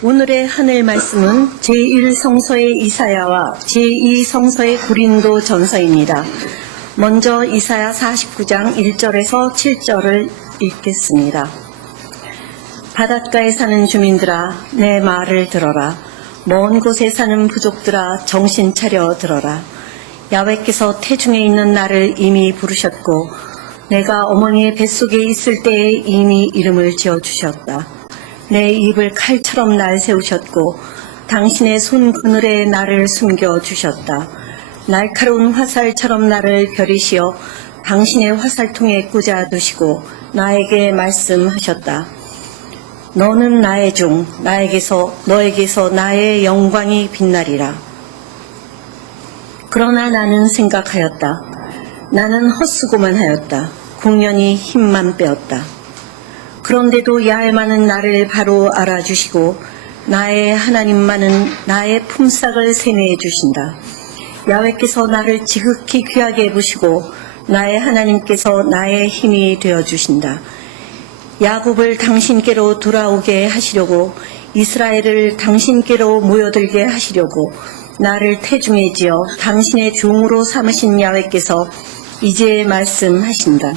오늘의 하늘 말씀은 제1성서의 이사야와 제2성서의 고린도 전서입니다. 먼저 이사야 49장 1절에서 7절을 읽겠습니다. 바닷가에 사는 주민들아, 내 말을 들어라. 먼 곳에 사는 부족들아, 정신 차려 들어라. 야훼께서 태중에 있는 나를 이미 부르셨고 내가 어머니의 뱃속에 있을 때에 이미 이름을 지어주셨다. 내 입을 칼처럼 날 세우셨고 당신의 손 그늘에 나를 숨겨주셨다. 날카로운 화살처럼 나를 벼리시어 당신의 화살통에 꽂아두시고 나에게 말씀하셨다. 너는 나의 종, 너에게서 나의 영광이 빛나리라. 그러나 나는 생각하였다. 나는 헛수고만 하였다. 공연히 힘만 빼었다. 그런데도 야훼만은 나를 바로 알아주시고 나의 하나님만은 나의 품삯을 세뇌해 주신다. 야훼께서 나를 지극히 귀하게 보시고 나의 하나님께서 나의 힘이 되어주신다. 야곱을 당신께로 돌아오게 하시려고 이스라엘을 당신께로 모여들게 하시려고 나를 태중에 지어 당신의 종으로 삼으신 야훼께서 이제 말씀하신다.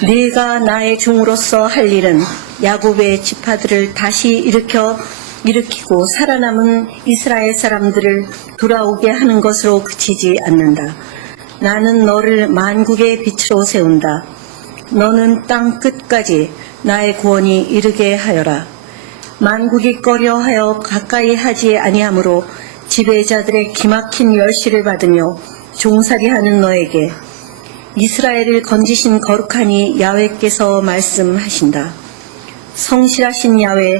네가 나의 종으로서 할 일은 야곱의 지파들을 다시 일으키고 살아남은 이스라엘 사람들을 돌아오게 하는 것으로 그치지 않는다. 나는 너를 만국의 빛으로 세운다. 너는 땅 끝까지 나의 구원이 이르게 하여라. 만국이 꺼려하여 가까이 하지 아니하므로 지배자들의 기막힌 멸시를 받으며 종살이하는 너에게 이스라엘을 건지신 거룩하니 야훼께서 말씀하신다. 성실하신 야훼,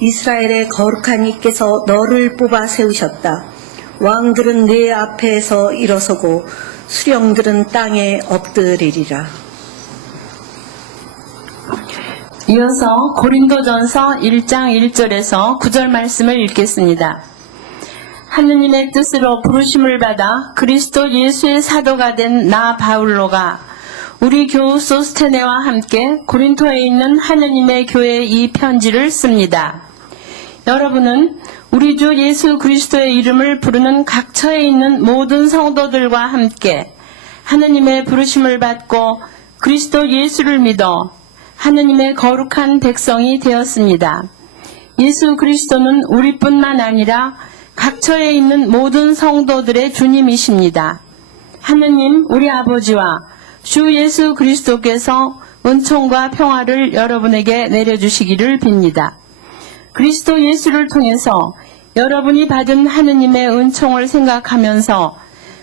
이스라엘의 거룩한 이께서 너를 뽑아 세우셨다. 왕들은 네 앞에서 일어서고 수령들은 땅에 엎드리리라. 이어서 고린도전서 1장 1절에서 9절 말씀을 읽겠습니다. 하느님의 뜻으로 부르심을 받아 그리스도 예수의 사도가 된 나 바울로가 우리 교우 소스테네와 함께 고린토에 있는 하느님의 교회에 이 편지를 씁니다. 여러분은 우리 주 예수 그리스도의 이름을 부르는 각처에 있는 모든 성도들과 함께 하느님의 부르심을 받고 그리스도 예수를 믿어 하느님의 거룩한 백성이 되었습니다. 예수 그리스도는 우리뿐만 아니라 각처에 있는 모든 성도들의 주님이십니다. 하느님 우리 아버지와 주 예수 그리스도께서 은총과 평화를 여러분에게 내려주시기를 빕니다. 그리스도 예수를 통해서 여러분이 받은 하느님의 은총을 생각하면서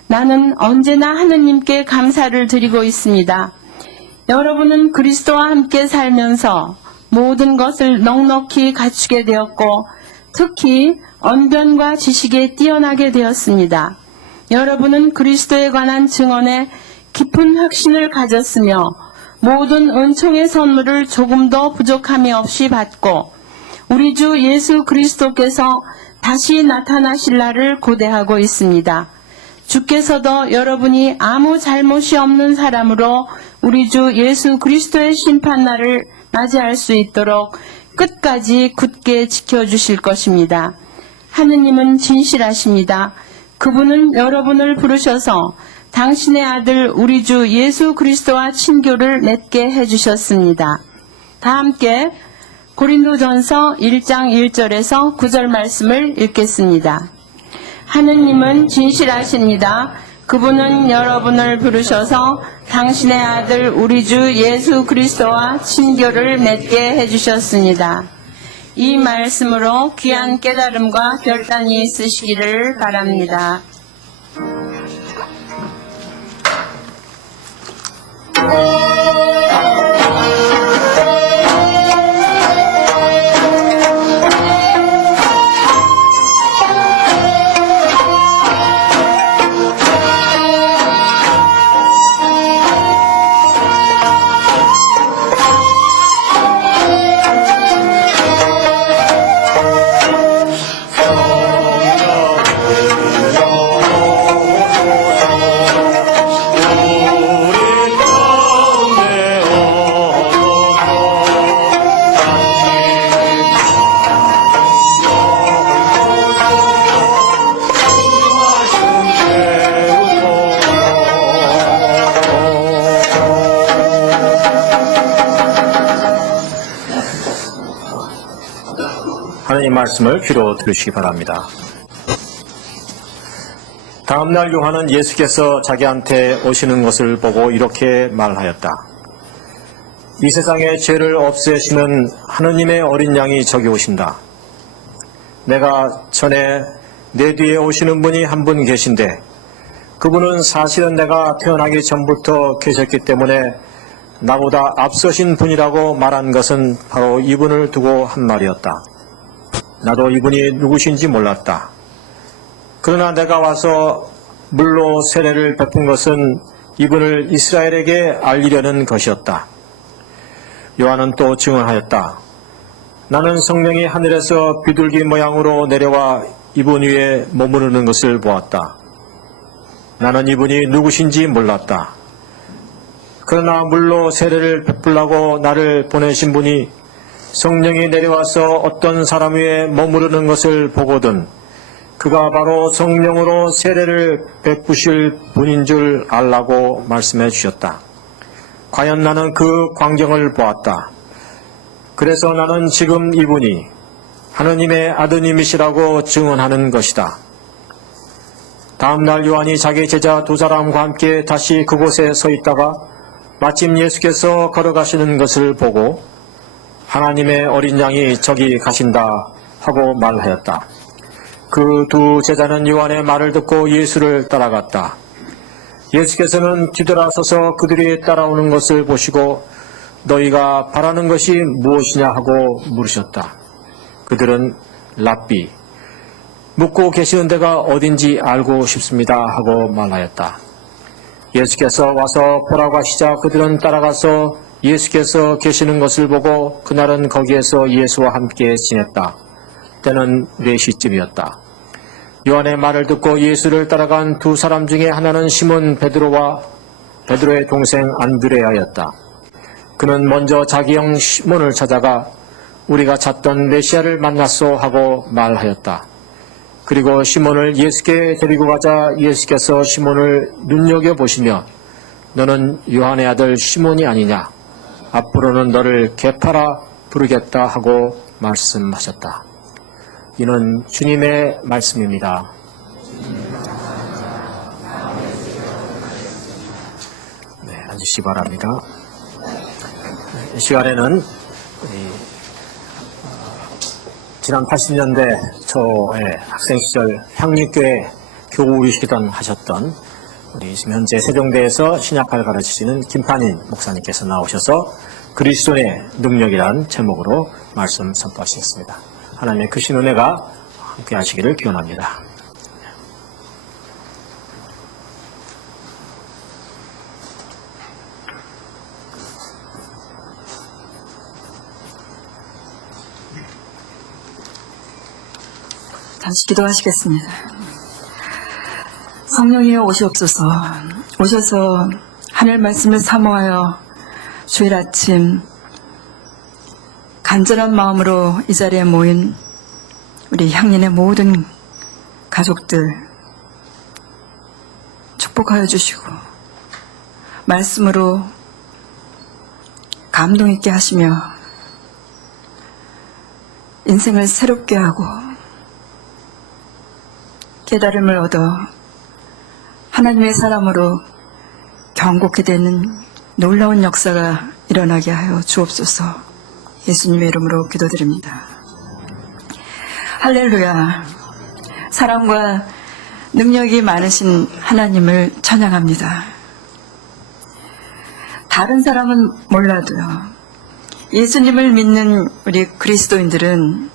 나는 언제나 하느님께 감사를 드리고 있습니다. 여러분은 그리스도와 함께 살면서 모든 것을 넉넉히 갖추게 되었고 특히 언변과 지식에 뛰어나게 되었습니다. 여러분은 그리스도에 관한 증언에 깊은 확신을 가졌으며 모든 은총의 선물을 조금도 부족함이 없이 받고 우리 주 예수 그리스도께서 다시 나타나실 날을 고대하고 있습니다. 주께서도 여러분이 아무 잘못이 없는 사람으로 우리 주 예수 그리스도의 심판날을 맞이할 수 있도록 끝까지 굳게 지켜주실 것입니다. 하느님은 진실하십니다. 그분은 여러분을 부르셔서 당신의 아들 우리 주 예수 그리스도와 친교를 맺게 해주셨습니다. 다 함께 고린도전서 1장 1절에서 9절 말씀을 읽겠습니다. 하느님은 진실하십니다. 그분은 여러분을 부르셔서 당신의 아들 우리 주 예수 그리스도와 친교를 맺게 해주셨습니다. 이 말씀으로 귀한 깨달음과 결단이 있으시기를 바랍니다. 하나님 말씀을 귀로 들으시기 바랍니다. 다음날 요한은 예수께서 자기한테 오시는 것을 보고 이렇게 말하였다. 이 세상의 죄를 없애시는 하느님의 어린 양이 저기 오신다. 내가 전에 내 뒤에 오시는 분이 한 분 계신데 그분은 사실은 내가 태어나기 전부터 계셨기 때문에 나보다 앞서신 분이라고 말한 것은 바로 이분을 두고 한 말이었다. 나도 이분이 누구신지 몰랐다. 그러나 내가 와서 물로 세례를 베푼 것은 이분을 이스라엘에게 알리려는 것이었다. 요한은 또 증언하였다. 나는 성령이 하늘에서 비둘기 모양으로 내려와 이분 위에 머무르는 것을 보았다. 나는 이분이 누구신지 몰랐다. 그러나 물로 세례를 베풀라고 나를 보내신 분이 성령이 내려와서 어떤 사람 위에 머무르는 것을 보거든 그가 바로 성령으로 세례를 베푸실 분인 줄 알라고 말씀해 주셨다. 과연 나는 그 광경을 보았다. 그래서 나는 지금 이분이 하느님의 아드님이시라고 증언하는 것이다. 다음 날 요한이 자기 제자 두 사람과 함께 다시 그곳에 서 있다가 마침 예수께서 걸어가시는 것을 보고 하나님의 어린 양이 저기 가신다 하고 말하였다. 그 두 제자는 요한의 말을 듣고 예수를 따라갔다. 예수께서는 뒤돌아서서 그들이 따라오는 것을 보시고 너희가 바라는 것이 무엇이냐 하고 물으셨다. 그들은 랍비, 묵고 계시는 데가 어딘지 알고 싶습니다 하고 말하였다. 예수께서 와서 보라고 하시자 그들은 따라가서 예수께서 계시는 것을 보고 그날은 거기에서 예수와 함께 지냈다. 때는 4시쯤이었다. 요한의 말을 듣고 예수를 따라간 두 사람 중에 하나는 시몬 베드로와 베드로의 동생 안드레아였다. 그는 먼저 자기 형 시몬을 찾아가 우리가 찾던 메시아를 만났소 하고 말하였다. 그리고 시몬을 예수께 데리고 가자 예수께서 시몬을 눈여겨보시며 너는 요한의 아들 시몬이 아니냐? 앞으로는 너를 게파라 부르겠다 하고 말씀하셨다. 이는 주님의 말씀입니다. 네, 앉으시기 바랍니다. 이 시간에는 지난 80년대 초에 학생 시절 향립교회 교우이시던 하셨던 우리 지금 현재 세종대에서 신약학을 가르치시는 김판인 목사님께서 나오셔서 그리스도의 능력이란 제목으로 말씀 선포하시겠습니다. 하나님의 크신 은혜가 함께 하시기를 기원합니다. 다시 기도하시겠습니다. 성령이여 오시옵소서. 오셔서 하늘 말씀을 사모하여 주일 아침 간절한 마음으로 이 자리에 모인 우리 향인의 모든 가족들 축복하여 주시고 말씀으로 감동 있게 하시며 인생을 새롭게 하고 깨달음을 얻어 하나님의 사람으로 경고케 되는 놀라운 역사가 일어나게 하여 주옵소서. 예수님의 이름으로 기도드립니다. 할렐루야. 사랑과 능력이 많으신 하나님을 찬양합니다. 다른 사람은 몰라도요. 예수님을 믿는 우리 그리스도인들은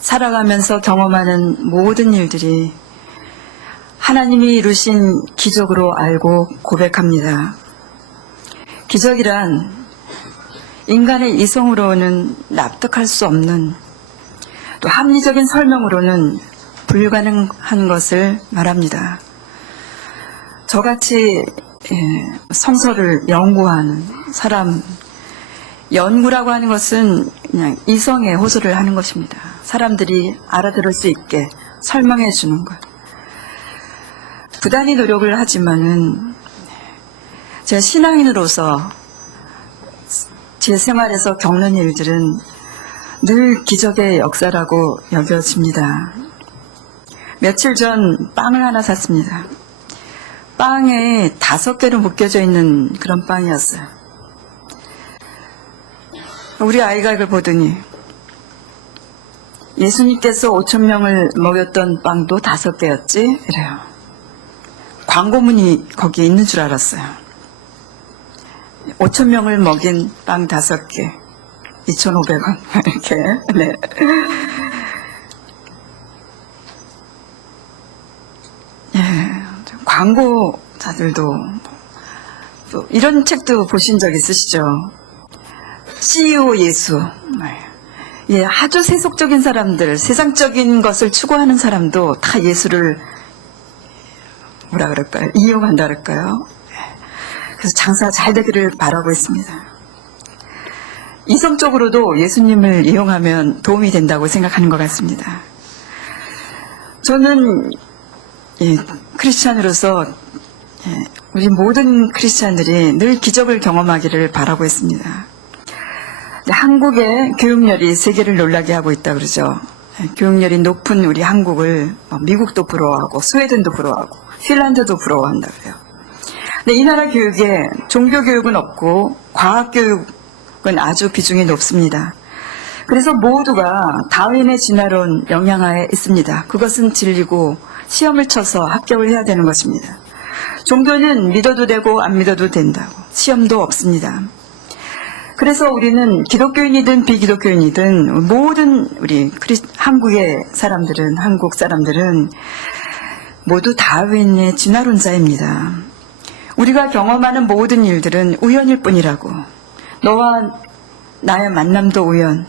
살아가면서 경험하는 모든 일들이 하나님이 이루신 기적으로 알고 고백합니다. 기적이란 인간의 이성으로는 납득할 수 없는 또 합리적인 설명으로는 불가능한 것을 말합니다. 저같이 성서를 연구하는 사람, 연구라고 하는 것은 그냥 이성에 호소를 하는 것입니다. 사람들이 알아들을 수 있게 설명해 주는 것. 부단히 노력을 하지만은 제가 신앙인으로서 제 생활에서 겪는 일들은 늘 기적의 역사라고 여겨집니다. 며칠 전 빵을 하나 샀습니다. 빵에 5개로 묶여져 있는 그런 빵이었어요. 우리 아이가 이걸 보더니 예수님께서 5,000명을 먹였던 빵도 5개였지? 이래요. 광고문이 거기에 있는 줄 알았어요. 5,000명을 먹인 빵 5개, 2,500원. 이렇게, 네. 예, 광고자들도 또 이런 책도 보신 적 있으시죠? CEO 예수. 예, 아주 세속적인 사람들, 세상적인 것을 추구하는 사람도 다 예수를 뭐라 그럴까요? 이용한다 그럴까요? 그래서 장사 잘 되기를 바라고 있습니다. 이성적으로도 예수님을 이용하면 도움이 된다고 생각하는 것 같습니다. 저는 크리스찬으로서 우리 모든 크리스찬들이 늘 기적을 경험하기를 바라고 있습니다. 한국의 교육열이 세계를 놀라게 하고 있다 그러죠. 교육열이 높은 우리 한국을 미국도 부러워하고 스웨덴도 부러워하고 핀란드도 부러워한다 그래요. 근데 이 나라 교육에 종교교육은 없고 과학교육은 아주 비중이 높습니다. 그래서 모두가 다윈의 진화론 영향하에 있습니다. 그것은 진리고 시험을 쳐서 합격을 해야 되는 것입니다. 종교는 믿어도 되고 안 믿어도 된다고. 시험도 없습니다. 그래서 우리는 기독교인이든 비기독교인이든 모든 우리 한국의 사람들은, 한국 사람들은 모두 다윈의 진화론자입니다. 우리가 경험하는 모든 일들은 우연일 뿐이라고. 너와 나의 만남도 우연.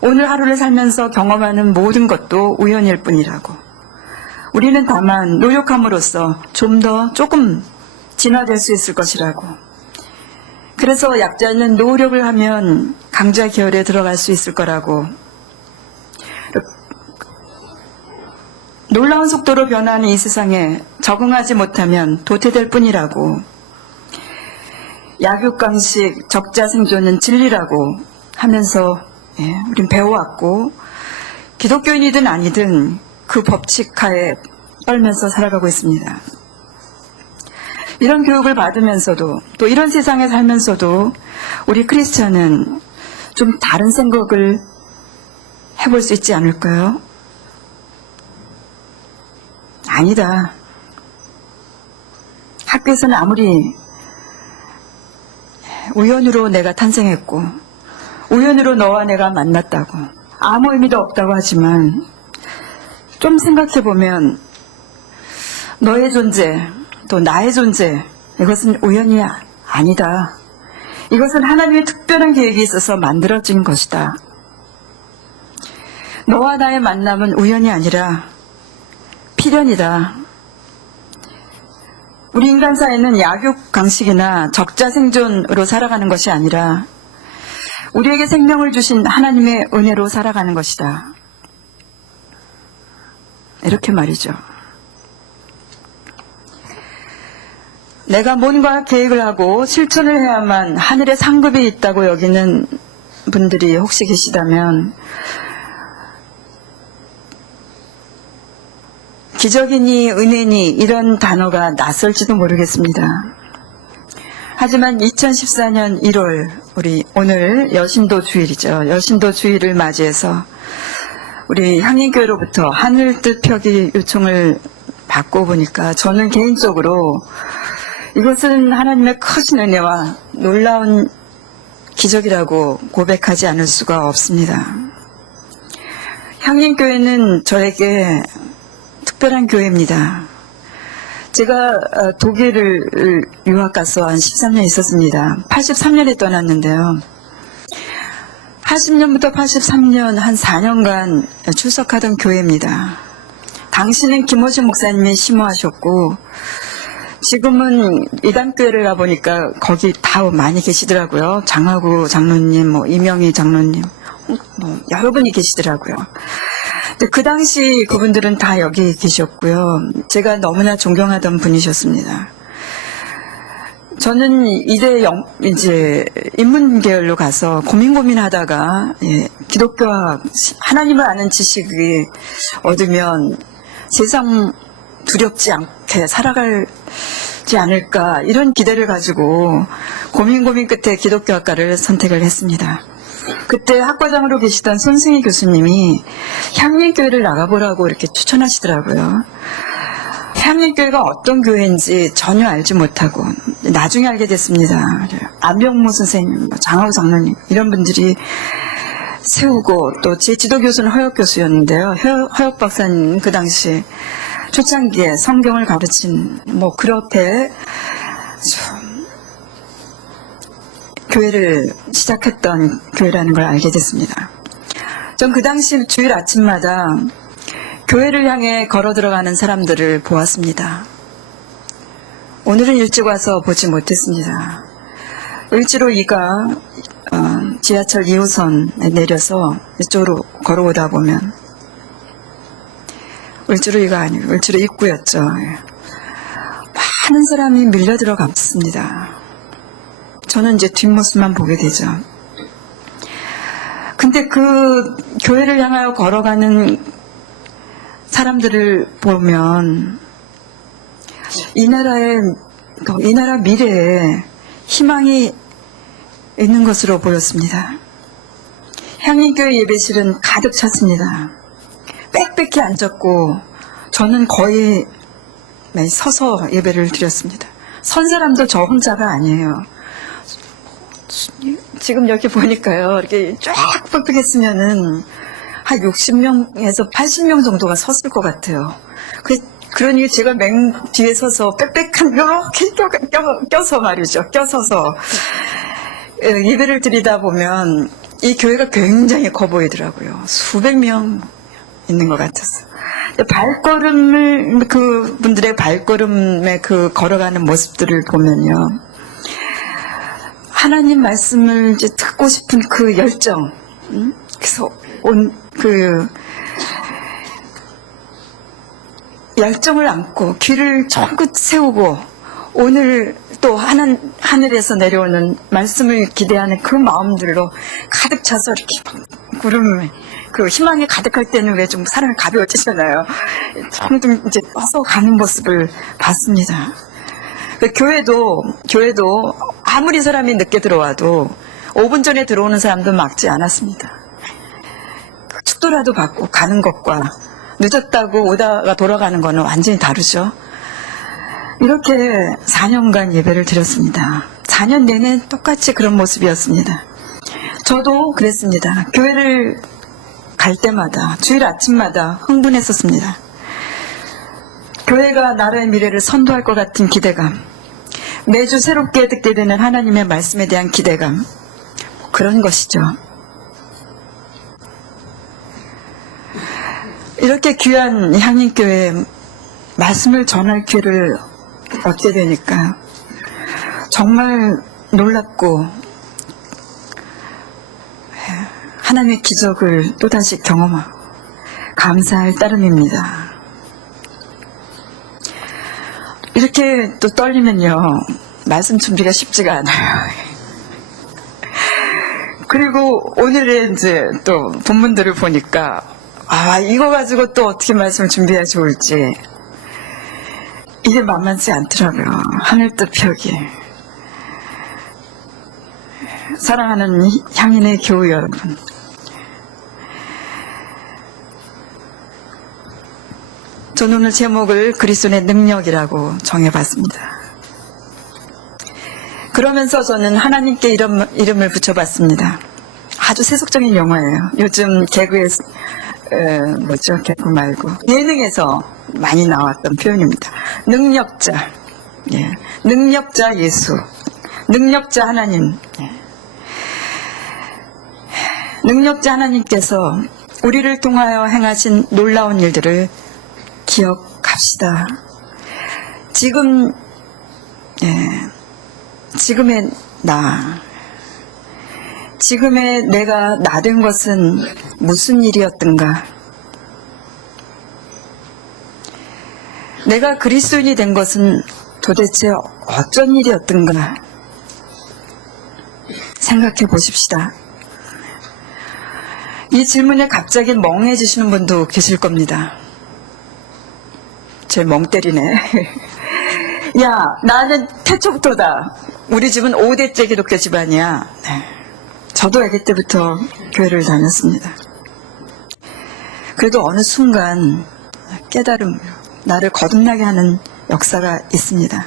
오늘 하루를 살면서 경험하는 모든 것도 우연일 뿐이라고. 우리는 다만 노력함으로써 좀 더 조금 진화될 수 있을 것이라고. 그래서 약자는 노력을 하면 강자 계열에 들어갈 수 있을 거라고. 놀라운 속도로 변하는 이 세상에 적응하지 못하면 도태될 뿐이라고. 약육강식 적자생존은 진리라고 하면서 우린 배워왔고 기독교인이든 아니든 그 법칙 하에 떨면서 살아가고 있습니다. 이런 교육을 받으면서도 또 이런 세상에 살면서도 우리 크리스찬은 좀 다른 생각을 해볼 수 있지 않을까요? 아니다. 학교에서는 아무리 우연으로 내가 탄생했고 우연으로 너와 내가 만났다고 아무 의미도 없다고 하지만 좀 생각해보면 너의 존재 또 나의 존재 이것은 우연이 아니다. 이것은 하나님의 특별한 계획이 있어서 만들어진 것이다. 너와 나의 만남은 우연이 아니라 필연이다. 우리 인간 사회는 약육강식이나 적자생존으로 살아가는 것이 아니라 우리에게 생명을 주신 하나님의 은혜로 살아가는 것이다. 이렇게 말이죠. 내가 뭔가 계획을 하고 실천을 해야만 하늘에 상급이 있다고 여기는 분들이 혹시 계시다면 기적이니 은혜니 이런 단어가 낯설지도 모르겠습니다. 하지만 2014년 1월 우리 오늘 여신도 주일이죠. 여신도 주일을 맞이해서 우리 향인교회로부터 하늘 뜻 펴기 요청을 받고 보니까 저는 개인적으로 이것은 하나님의 크신 은혜와 놀라운 기적이라고 고백하지 않을 수가 없습니다. 향인교회는 저에게 특별한 교회입니다. 제가 독일을 유학 가서 한 13년 있었습니다. 83년에 떠났는데요. 80년부터 83년 한 4년간 출석하던 교회입니다. 당시는 김호신 목사님이 심호하셨고 지금은 이단교회를 가보니까 거기 다 많이 계시더라고요. 장하구 장로님, 이명희 장로님, 여러 분이 계시더라고요. 근데 그 당시 그분들은 다 여기 계셨고요. 제가 너무나 존경하던 분이셨습니다. 저는 이제 인문계열로 가서 고민하다가 기독교학 하나님을 아는 지식이 얻으면 세상 두렵지 않게 살아가지 않을까 이런 기대를 가지고 고민 끝에 기독교학과를 선택을 했습니다. 그때 학과장으로 계시던 손승희 교수님이 향림교회를 나가보라고 이렇게 추천하시더라고요. 향림교회가 어떤 교회인지 전혀 알지 못하고 나중에 알게 됐습니다. 안병무 선생님, 장하우 장로님 이런 분들이 세우고 또 제 지도교수는 허혁 교수였는데요. 허혁 박사님 그 당시 초창기에 성경을 가르친 그렇게 교회를 시작했던 교회라는 걸 알게 됐습니다. 전 그 당시 주일 아침마다 교회를 향해 걸어 들어가는 사람들을 보았습니다. 오늘은 일찍 와서 보지 못했습니다. 을지로2가 지하철 2호선에 내려서 이쪽으로 걸어오다 보면 을지로2가 아니고 을지로 입구였죠. 많은 사람이 밀려 들어갔습니다. 저는 이제 뒷모습만 보게 되죠. 근데 그 교회를 향하여 걸어가는 사람들을 보면 이 나라 미래에 희망이 있는 것으로 보였습니다. 향림교회 예배실은 가득 찼습니다. 빽빽히 앉았고 저는 거의 서서 예배를 드렸습니다. 선 사람도 저 혼자가 아니에요. 지금 여기 보니까요, 이렇게 쫙 빽빽했으면은 한 60명에서 80명 정도가 섰을 것 같아요. 그러니 제가 맨 뒤에 서서 빽빽한 이렇게 껴서 말이죠. 껴서서 예배를 드리다 보면 이 교회가 굉장히 커 보이더라고요. 수백 명 있는 것 같았어요. 그분들의 발걸음에 걸어가는 모습들을 보면요. 하나님 말씀을 이제 듣고 싶은 그 열정, 그래서 열정을 안고 귀를 쫑긋 세우고 오늘 또 하늘에서 내려오는 말씀을 기대하는 그 마음들로 가득 차서 이렇게 구름 희망이 가득할 때는 왜 좀 사람이 가벼워지잖아요. 점점 이제 떠서 가는 모습을 봤습니다. 교회도 아무리 사람이 늦게 들어와도 5분 전에 들어오는 사람도 막지 않았습니다. 축도라도 받고 가는 것과 늦었다고 오다가 돌아가는 거는 완전히 다르죠. 이렇게 4년간 예배를 드렸습니다. 4년 내내 똑같이 그런 모습이었습니다. 저도 그랬습니다. 교회를 갈 때마다 주일 아침마다 흥분했었습니다. 교회가 나라의 미래를 선도할 것 같은 기대감, 매주 새롭게 듣게 되는 하나님의 말씀에 대한 기대감, 그런 것이죠. 이렇게 귀한 향림교회 말씀을 전할 기회를 얻게 되니까 정말 놀랍고 하나님의 기적을 또다시 경험하고 감사할 따름입니다. 이렇게 또 떨리면요, 말씀 준비가 쉽지가 않아요. 그리고 오늘의 이제 또 본문들을 보니까 이거 가지고 또 어떻게 말씀을 준비해야 좋을지 이게 만만치 않더라고요. 하늘뜻 펴기. 사랑하는 향인의 교우 여러분, 저는 오늘 제목을 그리스도의 능력이라고 정해봤습니다. 그러면서 저는 하나님께 이름을 붙여봤습니다. 아주 세속적인 용어예요. 요즘 개그에 개그 말고 예능에서 많이 나왔던 표현입니다. 능력자, 능력자 예수, 능력자 하나님. 능력자 하나님께서 우리를 통하여 행하신 놀라운 일들을 기억합시다. 지금의 지금의 내가 나 된 것은 무슨 일이었던가? 내가 그리스도인이 된 것은 도대체 어쩐 일이었던가 생각해 보십시다. 이 질문에 갑자기 멍해지시는 분도 계실 겁니다. 제 멍 때리네. 야, 나는 태초부터다. 우리 집은 5대째 기독교 집안이야. 네. 저도 아기 때부터 교회를 다녔습니다. 그래도 어느 순간 깨달음, 나를 거듭나게 하는 역사가 있습니다.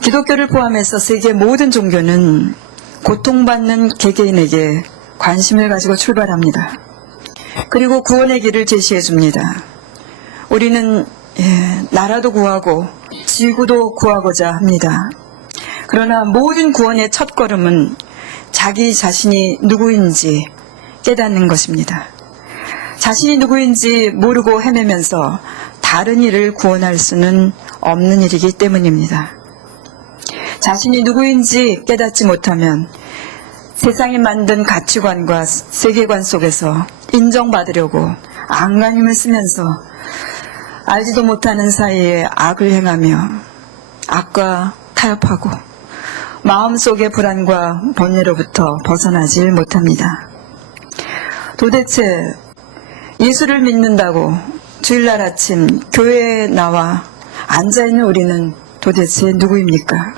기독교를 포함해서 세계 모든 종교는 고통받는 개개인에게 관심을 가지고 출발합니다. 그리고 구원의 길을 제시해 줍니다. 우리는 나라도 구하고 지구도 구하고자 합니다. 그러나 모든 구원의 첫걸음은 자기 자신이 누구인지 깨닫는 것입니다. 자신이 누구인지 모르고 헤매면서 다른 이를 구원할 수는 없는 일이기 때문입니다. 자신이 누구인지 깨닫지 못하면 세상이 만든 가치관과 세계관 속에서 인정받으려고 안간힘을 쓰면서 알지도 못하는 사이에 악을 행하며 악과 타협하고 마음속의 불안과 번뇌로부터 벗어나질 못합니다. 도대체 예수를 믿는다고 주일날 아침 교회에 나와 앉아있는 우리는 도대체 누구입니까?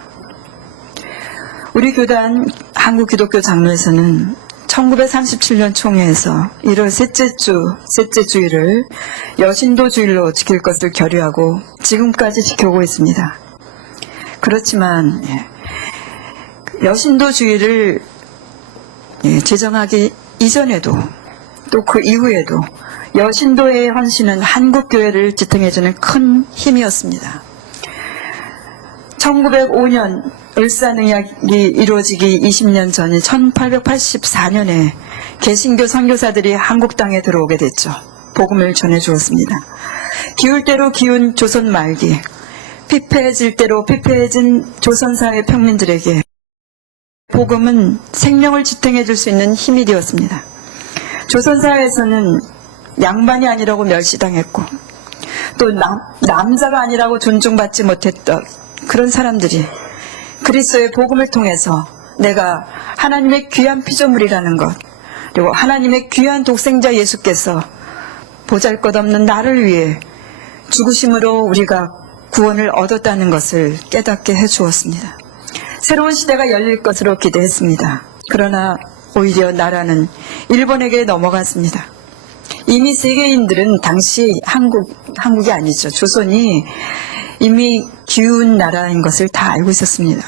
우리 교단 한국기독교 장로에서는 1937년 총회에서 1월 셋째 주일을 여신도 주일로 지킬 것을 결의하고 지금까지 지켜오고 있습니다. 그렇지만 여신도 주일을 제정하기 이전에도 또 그 이후에도 여신도의 헌신은 한국교회를 지탱해주는 큰 힘이었습니다. 1905년 을사능약이 이루어지기 20년 전인 1884년에 개신교 선교사들이 한국 땅에 들어오게 됐죠. 복음을 전해주었습니다. 기울 대로 기운 조선 말기, 피폐해질 대로 피폐해진 조선사회 평민들에게 복음은 생명을 지탱해줄 수 있는 힘이 되었습니다. 조선사회에서는 양반이 아니라고 멸시당했고 또 남자가 아니라고 존중받지 못했던 그런 사람들이 그리스도의 복음을 통해서 내가 하나님의 귀한 피조물이라는 것, 그리고 하나님의 귀한 독생자 예수께서 보잘것없는 나를 위해 죽으심으로 우리가 구원을 얻었다는 것을 깨닫게 해주었습니다. 새로운 시대가 열릴 것으로 기대했습니다. 그러나 오히려 나라는 일본에게 넘어갔습니다. 이미 세계인들은 당시 한국이 아니죠. 조선이 이미 기운 나라인 것을 다 알고 있었습니다.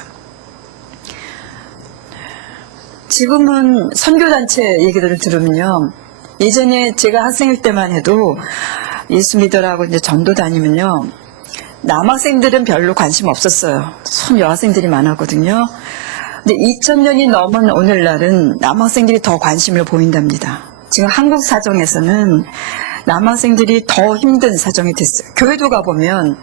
지금은 선교단체 얘기들을 들으면요. 예전에 제가 학생일 때만 해도 예수 믿으라고 이제 전도 다니면요. 남학생들은 별로 관심 없었어요. 참 여학생들이 많았거든요. 근데 2000년이 넘은 오늘날은 남학생들이 더 관심을 보인답니다. 지금 한국 사정에서는 남학생들이 더 힘든 사정이 됐어요. 교회도 가보면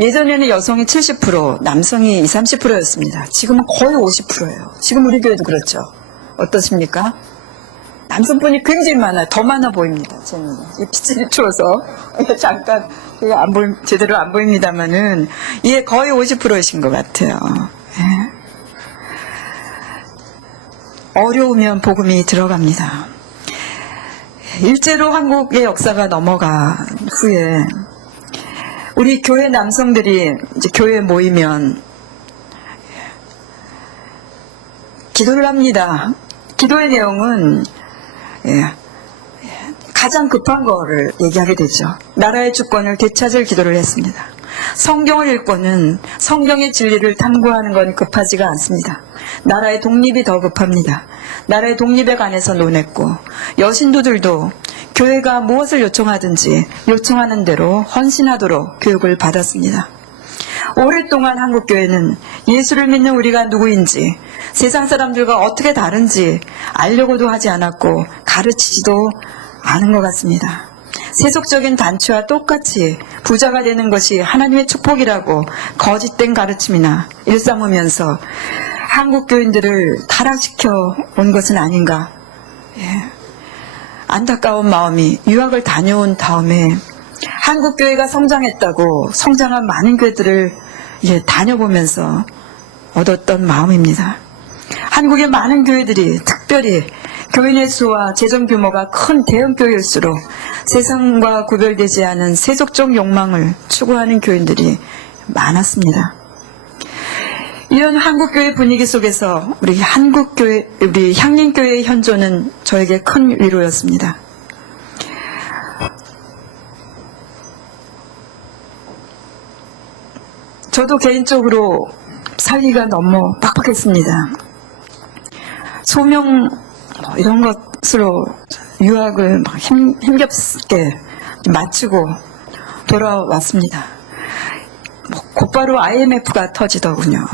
예전에는 여성이 70%, 남성이 20, 30%였습니다. 지금은 거의 50%예요. 지금 우리 교회도 그렇죠. 어떻습니까? 남성분이 굉장히 많아요. 더 많아 보입니다. 저는 이 빛이 추워서 잠깐 제대로 안 보입니다만은 이게 거의 50%이신 것 같아요. 예. 어려우면 복음이 들어갑니다. 일제로 한국의 역사가 넘어간 후에 우리 교회 남성들이 이제 교회에 모이면 기도를 합니다. 기도의 내용은 가장 급한 거를 얘기하게 되죠. 나라의 주권을 되찾을 기도를 했습니다. 성경을 읽고는 성경의 진리를 탐구하는 건 급하지가 않습니다. 나라의 독립이 더 급합니다. 나라의 독립에 관해서 논했고 여신도들도 교회가 무엇을 요청하든지 요청하는 대로 헌신하도록 교육을 받았습니다. 오랫동안 한국교회는 예수를 믿는 우리가 누구인지 세상 사람들과 어떻게 다른지 알려고도 하지 않았고 가르치지도 않은 것 같습니다. 세속적인 단체와 똑같이 부자가 되는 것이 하나님의 축복이라고 거짓된 가르침이나 일삼으면서 한국 교인들을 타락시켜 온 것은 아닌가. 안타까운 마음이 유학을 다녀온 다음에 한국 교회가 성장했다고 성장한 많은 교회들을 다녀보면서 얻었던 마음입니다. 한국의 많은 교회들이 특별히 교인의 수와 재정 규모가 큰 대형 교회일수록 세상과 구별되지 않은 세속적 욕망을 추구하는 교인들이 많았습니다. 이런 한국교회 분위기 속에서 우리 향림교회의 현존은 저에게 큰 위로였습니다. 저도 개인적으로 살기가 너무 빡빡했습니다. 소명 이런 것으로 유학을 막 힘겹게 마치고 돌아왔습니다. 곧바로 IMF가 터지더군요.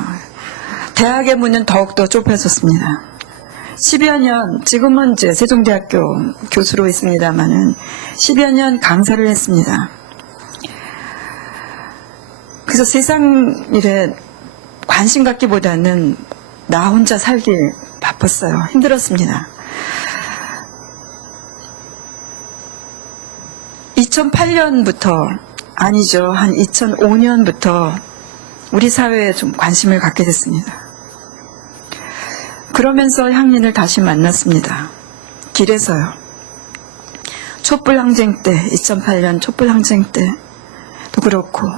대학의 문은 더욱더 좁혀졌습니다. 10여 년, 지금은 이제 세종대학교 교수로 있습니다만은 10여 년 강사를 했습니다. 그래서 세상 일에 관심 갖기보다는 나 혼자 살기 바빴어요. 힘들었습니다. 2008년부터 아니죠. 한 2005년부터 우리 사회에 좀 관심을 갖게 됐습니다. 그러면서 향린을 다시 만났습니다. 길에서요. 촛불항쟁 때, 2008년 촛불항쟁 때도 그렇고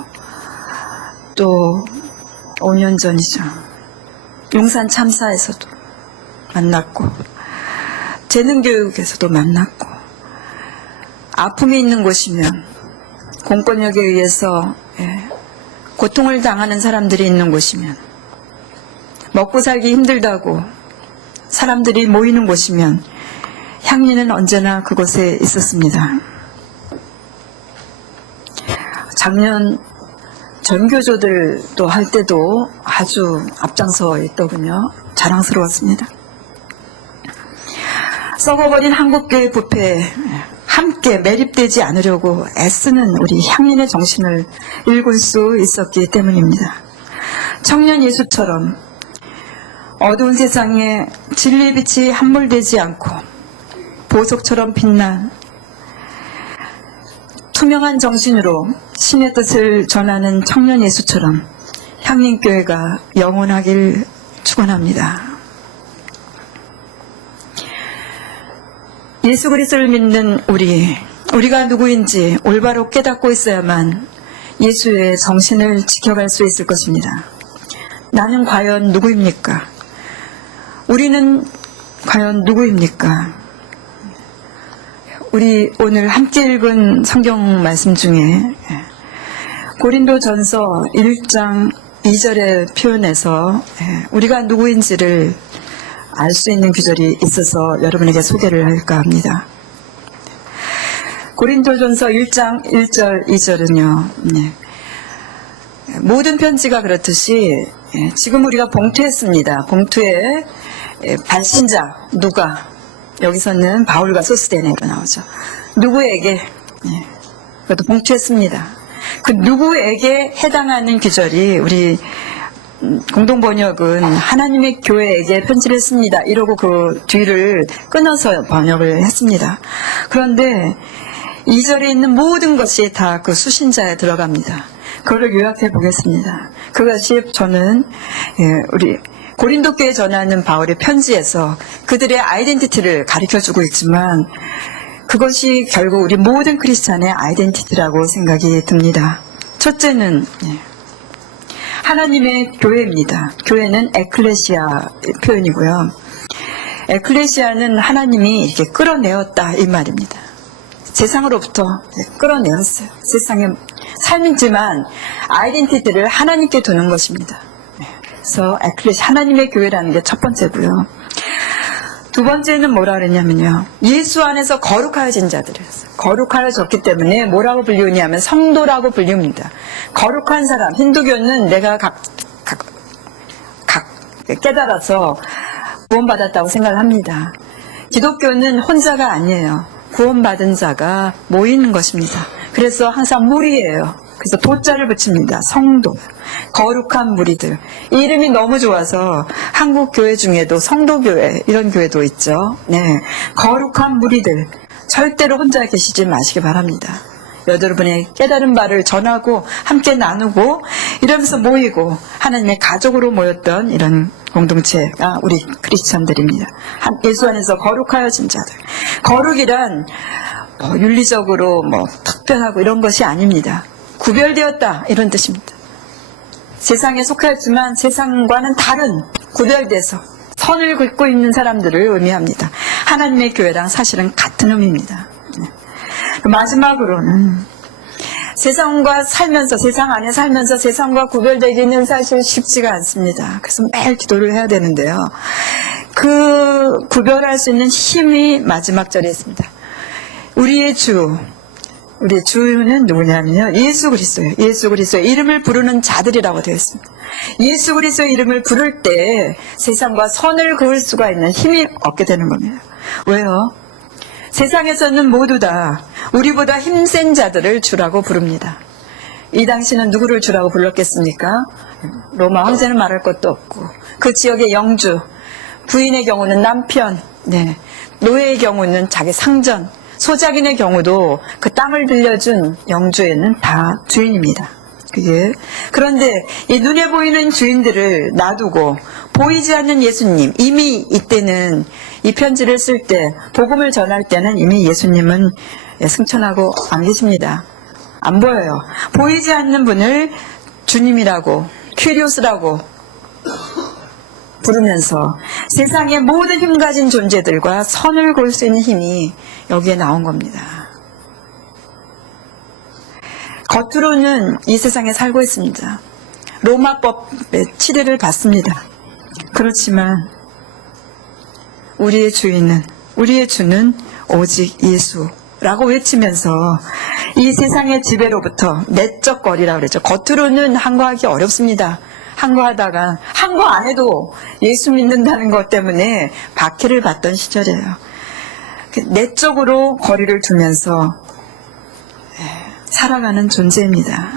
또 5년 전이죠. 용산 참사에서도 만났고 재능교육에서도 만났고 아픔이 있는 곳이면 공권력에 의해서 고통을 당하는 사람들이 있는 곳이면 먹고 살기 힘들다고 사람들이 모이는 곳이면 향린은 언제나 그곳에 있었습니다. 작년 전교조들도 할 때도 아주 앞장서 있더군요. 자랑스러웠습니다. 썩어버린 한국교회 부패에 함께 매립되지 않으려고 애쓰는 우리 향린의 정신을 읽을 수 있었기 때문입니다. 청년 예수처럼 어두운 세상에 진리의 빛이 함몰되지 않고 보석처럼 빛난 투명한 정신으로 신의 뜻을 전하는 청년 예수처럼 향림교회가 영원하길 축원합니다. 예수 그리스도를 믿는 우리가 누구인지 올바로 깨닫고 있어야만 예수의 정신을 지켜갈 수 있을 것입니다. 나는 과연 누구입니까? 우리는 과연 누구입니까? 우리 오늘 함께 읽은 성경 말씀 중에 고린도전서 1장 2절의 표현에서 우리가 누구인지를 알 수 있는 구절이 있어서 여러분에게 소개를 할까 합니다. 고린도전서 1장 1절 2절은요. 모든 편지가 그렇듯이 지금 우리가 봉투했습니다. 봉투에 발신자 누가 여기서는 바울과 소스데네가 나오죠. 누구에게 그것도 봉투했습니다. 그 누구에게 해당하는 구절이 우리 공동번역은 하나님의 교회에게 편지를 했습니다. 이러고 그 뒤를 끊어서 번역을 했습니다. 그런데 2절에 있는 모든 것이 다 그 수신자에 들어갑니다. 그거를 요약해 보겠습니다. 그것이 저는 우리 고린도 교회에 전하는 바울의 편지에서 그들의 아이덴티티를 가르쳐주고 있지만 그것이 결국 우리 모든 크리스찬의 아이덴티티라고 생각이 듭니다. 첫째는 하나님의 교회입니다. 교회는 에클레시아 표현이고요. 에클레시아는 하나님이 이렇게 끌어내었다 이 말입니다. 세상으로부터 끌어내었어요. 세상에 살지만 아이덴티티를 하나님께 두는 것입니다. 그래서 에클레시아 하나님의 교회라는 게 첫 번째고요. 두 번째는 뭐라 그랬냐면요. 예수 안에서 거룩하여진 자들이었어요. 거룩하여졌기 때문에 뭐라고 불리우냐면 성도라고 불립니다. 거룩한 사람, 힌두교는 내가 각 깨달아서 구원받았다고 생각을 합니다. 기독교는 혼자가 아니에요. 구원받은 자가 모이는 것입니다. 그래서 항상 무리예요. 그래서 도자를 붙입니다. 성도, 거룩한 무리들. 이 이름이 너무 좋아서 한국 교회 중에도 성도교회 이런 교회도 있죠. 네, 거룩한 무리들. 절대로 혼자 계시지 마시기 바랍니다. 여러분의 깨달은 바를 전하고 함께 나누고 이러면서 모이고 하나님의 가족으로 모였던 이런 공동체가 우리 크리스천들입니다. 예수 안에서 거룩하여진 자들. 거룩이란 윤리적으로 특별하고 이런 것이 아닙니다. 구별되었다 이런 뜻입니다. 세상에 속하였지만 세상과는 다른 구별돼서 선을 긋고 있는 사람들을 의미합니다. 하나님의 교회랑 사실은 같은 의미입니다. 마지막으로는 세상과 살면서 세상 안에 살면서 세상과 구별되기는 사실 쉽지가 않습니다. 그래서 매일 기도를 해야 되는데요. 그 구별할 수 있는 힘이 마지막 절에 있습니다. 우리의 주는 누구냐면요. 예수 그리스도예요. 예수 그리스도의 이름을 부르는 자들이라고 되어 있습니다. 예수 그리스도의 이름을 부를 때 세상과 선을 그을 수가 있는 힘이 얻게 되는 겁니다. 왜요? 세상에서는 모두 다 우리보다 힘센 자들을 주라고 부릅니다. 이 당시는 누구를 주라고 불렀겠습니까? 로마 황제는 말할 것도 없고 그 지역의 영주, 부인의 경우는 남편, 노예의 경우는 자기 상전, 소작인의 경우도 그 땅을 빌려준 영주에는 다 주인입니다. 그런데 이 눈에 보이는 주인들을 놔두고 보이지 않는 예수님, 이미 이때는 이 편지를 쓸 때, 복음을 전할 때는 이미 예수님은 승천하고 안 계십니다. 안 보여요. 보이지 않는 분을 주님이라고, 퀴리오스라고 부르면서 세상의 모든 힘 가진 존재들과 선을 그을 수 있는 힘이 여기에 나온 겁니다. 겉으로는 이 세상에 살고 있습니다. 로마법의 치레를 받습니다. 그렇지만 우리의 주는 오직 예수라고 외치면서 이 세상의 지배로부터 내적 거리라고 그랬죠. 겉으로는 항거하기 어렵습니다. 항거하다가 항거 안 해도 예수 믿는다는 것 때문에 박해를 받던 시절이에요. 내적으로 거리를 두면서 살아가는 존재입니다.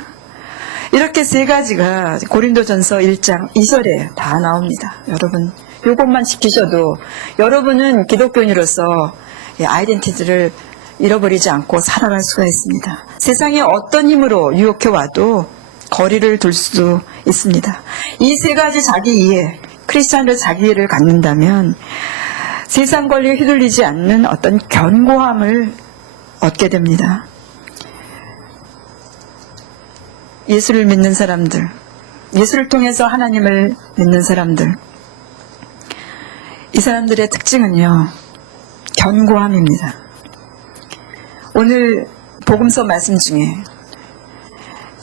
이렇게 세 가지가 고린도전서 1장 2절에 다 나옵니다. 여러분 이것만 지키셔도 여러분은 기독교인으로서 아이덴티티를 잃어버리지 않고 살아갈 수가 있습니다. 세상에 어떤 힘으로 유혹해 와도 거리를 둘 수 있습니다. 이 세 가지 자기 이해, 크리스찬으로 자기 이해를 갖는다면 세상 권리에 휘둘리지 않는 어떤 견고함을 얻게 됩니다. 예수를 믿는 사람들, 예수를 통해서 하나님을 믿는 사람들, 이 사람들의 특징은요, 견고함입니다. 오늘 복음서 말씀 중에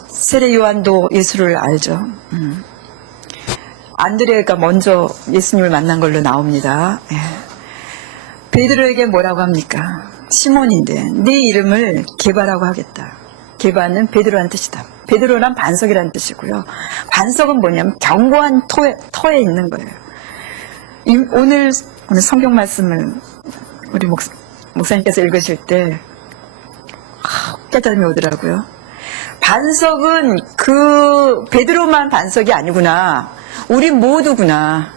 세례 요한도 예수를 알죠. 안드레가 먼저 예수님을 만난 걸로 나옵니다. 베드로에게 뭐라고 합니까? 시몬인데 네 이름을 게바라고 하겠다. 게바는 베드로란 뜻이다. 베드로란 반석이란 뜻이고요. 반석은 뭐냐면 견고한 터에 있는 거예요. 오늘 성경 말씀을 우리 목사님께서 읽으실 때 깨달음이 오더라고요. 반석은 그 베드로만 반석이 아니구나. 우리 모두구나.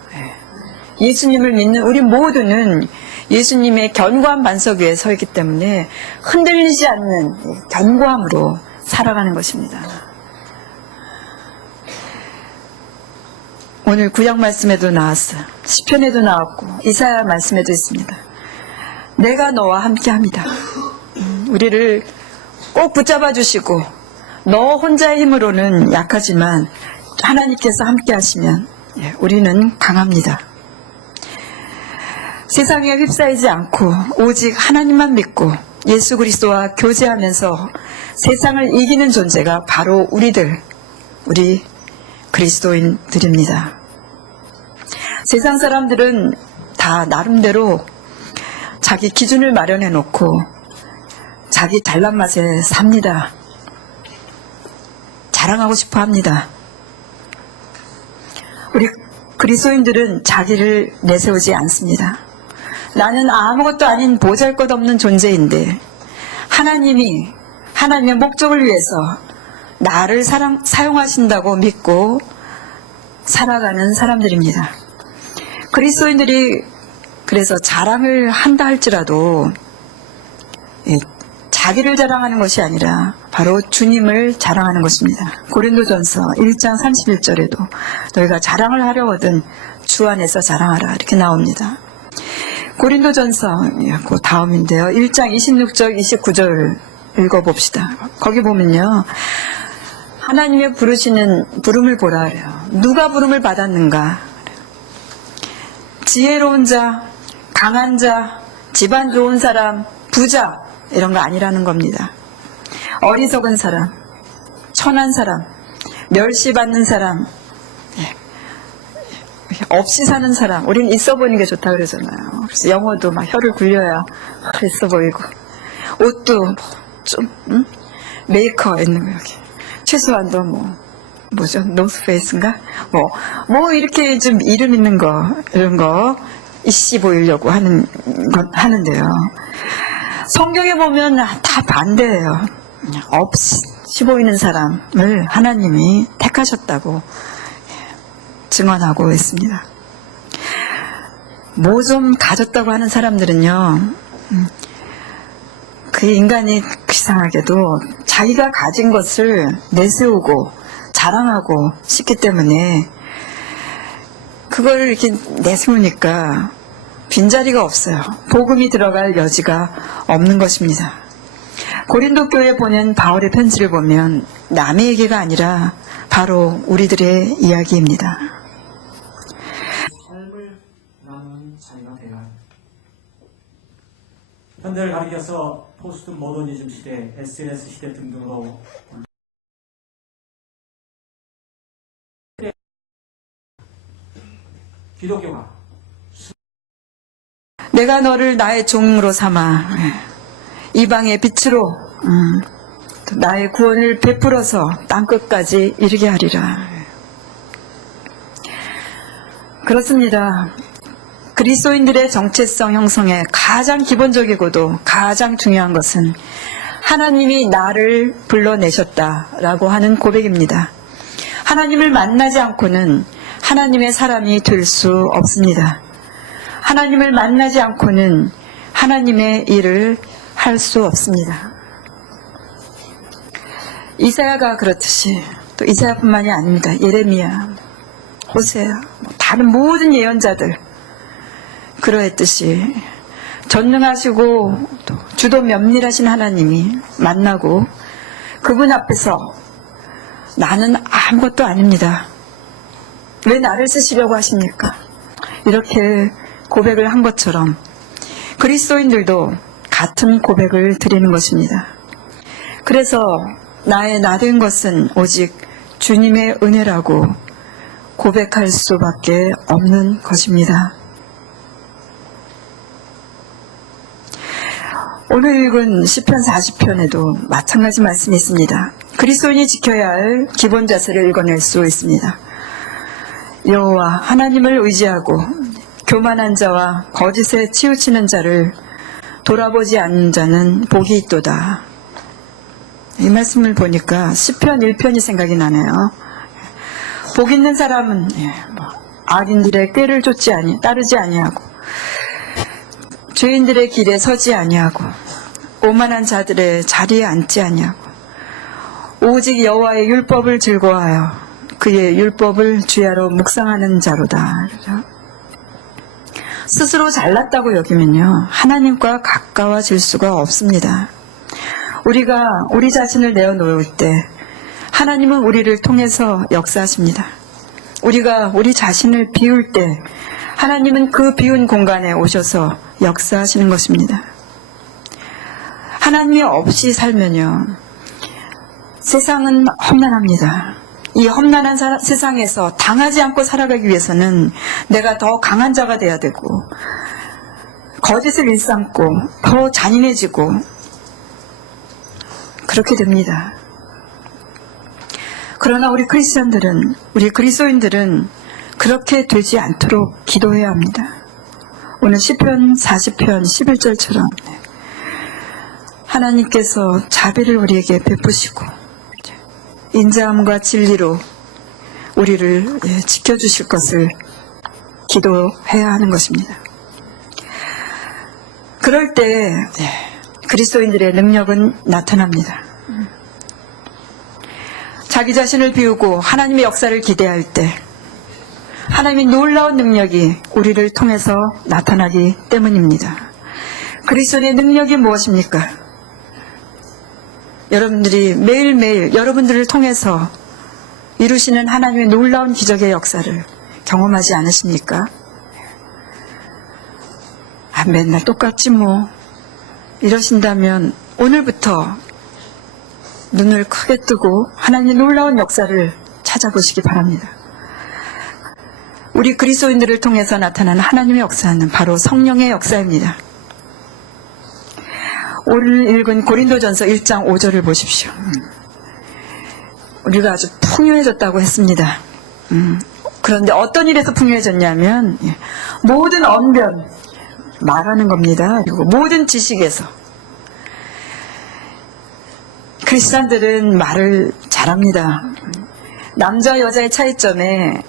예수님을 믿는 우리 모두는 예수님의 견고한 반석 위에 서 있기 때문에 흔들리지 않는 견고함으로 살아가는 것입니다. 오늘 구약 말씀에도 나왔어요. 시편에도 나왔고 이사야 말씀에도 있습니다. 내가 너와 함께합니다. 우리를 꼭 붙잡아 주시고 너 혼자의 힘으로는 약하지만 하나님께서 함께 하시면 우리는 강합니다. 세상에 휩싸이지 않고 오직 하나님만 믿고 예수 그리스도와 교제하면서 세상을 이기는 존재가 바로 우리 그리스도인들입니다. 세상 사람들은 다 나름대로 자기 기준을 마련해 놓고 자기 잘난 맛에 삽니다. 자랑하고 싶어 합니다. 우리 그리스도인들은 자기를 내세우지 않습니다. 나는 아무것도 아닌 보잘것없는 존재인데 하나님의 목적을 위해서 나를 사용하신다고 믿고 살아가는 사람들입니다. 그리스도인들이 그래서 자랑을 한다 할지라도 자기를 자랑하는 것이 아니라 바로 바로 주님을 자랑하는 것입니다. 고린도전서 1장 31절에도 너희가 자랑을 하려거든 주 안에서 자랑하라 이렇게 나옵니다. 고린도전서 그 다음인데요. 1장 26절 29절 읽어봅시다. 거기 보면요. 하나님의 부름을 보라 그래요. 누가 부름을 받았는가? 지혜로운 자, 강한 자, 집안 좋은 사람, 부자 이런 거 아니라는 겁니다. 어리석은 사람, 천한 사람, 멸시받는 사람, 없이 사는 사람. 우리는 있어 보이는 게 좋다 그러잖아요. 그래서 영어도 막 혀를 굴려야 있어 보이고, 옷도 좀 메이커 있는 거 이렇게 최소한도 뭐죠? 노스페이스인가? 뭐 이렇게 좀 이름 있는 거 이런 거 이씨 보이려고 하는데요. 성경에 보면 다 반대예요. 없이 보이는 사람을 하나님이 택하셨다고 증언하고 있습니다. 뭐 좀 가졌다고 하는 사람들은요, 그 인간이 이상하게도 자기가 가진 것을 내세우고 자랑하고 싶기 때문에 그걸 이렇게 내세우니까 빈자리가 없어요. 복음이 들어갈 여지가 없는 것입니다. 고린도 교회에 보낸 바울의 편지를 보면 남의 얘기가 아니라 바로 우리들의 이야기입니다. 삶을 나누는 자리가 되어야 합니다. 현대를 가리켜서 포스트 모더니즘 시대, SNS 시대 등등으로 기독교가 내가 너를 나의 종으로 삼아 이방의 빛으로 나의 구원을 베풀어서 땅끝까지 이르게 하리라. 그렇습니다. 그리스도인들의 정체성 형성의 가장 기본적이고도 가장 중요한 것은 하나님이 나를 불러내셨다라고 하는 고백입니다. 하나님을 만나지 않고는 하나님의 사람이 될 수 없습니다. 하나님을 만나지 않고는 하나님의 일을 할 수 없습니다. 이사야가 그렇듯이 또 이사야뿐만이 아닙니다. 예레미야, 호세아, 다른 모든 예언자들 그러했듯이 전능하시고 또 주도 면밀하신 하나님이 만나고 그분 앞에서 나는 아무것도 아닙니다. 왜 나를 쓰시려고 하십니까? 이렇게 고백을 한 것처럼 그리스도인들도 같은 고백을 드리는 것입니다. 그래서 나의 나된 것은 오직 주님의 은혜라고 고백할 수밖에 없는 것입니다. 오늘 읽은 시편 40편에도 마찬가지 말씀이 있습니다. 그리스도인이 지켜야 할 기본 자세를 읽어낼 수 있습니다. 여호와 하나님을 의지하고 교만한 자와 거짓에 치우치는 자를 돌아보지 않는 자는 복이 있도다. 이 말씀을 보니까 시편 1편이 생각이 나네요. 복 있는 사람은 악인들의 꾀를 따르지 아니하고 죄인들의 길에 서지 아니하고 오만한 자들의 자리에 앉지 아니하고 오직 여호와의 율법을 즐거워하여 그의 율법을 주야로 묵상하는 자로다. 스스로 잘났다고 여기면요 하나님과 가까워질 수가 없습니다. 우리가 우리 자신을 내어놓을 때 하나님은 우리를 통해서 역사하십니다. 우리가 우리 자신을 비울 때 하나님은 그 비운 공간에 오셔서 역사하시는 것입니다. 하나님이 없이 살면요 세상은 험난합니다. 이 험난한 세상에서 당하지 않고 살아가기 위해서는 내가 더 강한 자가 돼야 되고 거짓을 일삼고 더 잔인해지고 그렇게 됩니다. 그러나 우리 크리스천들은, 우리 그리스도인들은 그렇게 되지 않도록 기도해야 합니다. 오늘 시편 40편 11절처럼 하나님께서 자비를 우리에게 베푸시고 인자함과 진리로 우리를 지켜주실 것을 기도해야 하는 것입니다. 그럴 때 그리스도인들의 능력은 나타납니다. 자기 자신을 비우고 하나님의 역사를 기대할 때 하나님의 놀라운 능력이 우리를 통해서 나타나기 때문입니다. 그리스도의 능력이 무엇입니까? 여러분들이 매일매일 여러분들을 통해서 이루시는 하나님의 놀라운 기적의 역사를 경험하지 않으십니까? 맨날 똑같지 뭐. 이러신다면 오늘부터 눈을 크게 뜨고 하나님의 놀라운 역사를 찾아보시기 바랍니다. 우리 그리스도인들을 통해서 나타나는 하나님의 역사는 바로 성령의 역사입니다. 오늘 읽은 고린도전서 1장 5절을 보십시오. 우리가 아주 풍요해졌다고 했습니다. 그런데 어떤 일에서 풍요해졌냐면 모든 언변, 말하는 겁니다. 그리고 모든 지식에서. 크리스찬들은 말을 잘합니다. 남자 여자의 차이점에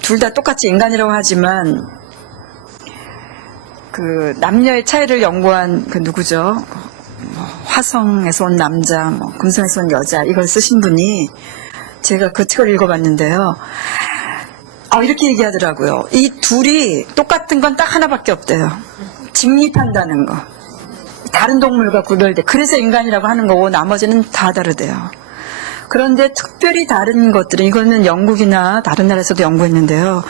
둘 다 똑같이 인간이라고 하지만 그 남녀의 차이를 연구한 그 누구죠? 화성에서 온 남자, 금성에서 온 여자, 이걸 쓰신 분이 제가 그 책을 읽어봤는데요. 이렇게 얘기하더라고요. 이 둘이 똑같은 건 딱 하나밖에 없대요. 직립한다는 거. 다른 동물과 구별돼. 그래서 인간이라고 하는 거고 나머지는 다 다르대요. 그런데 특별히 다른 것들은 이거는 영국이나 다른 나라에서도 연구했는데요.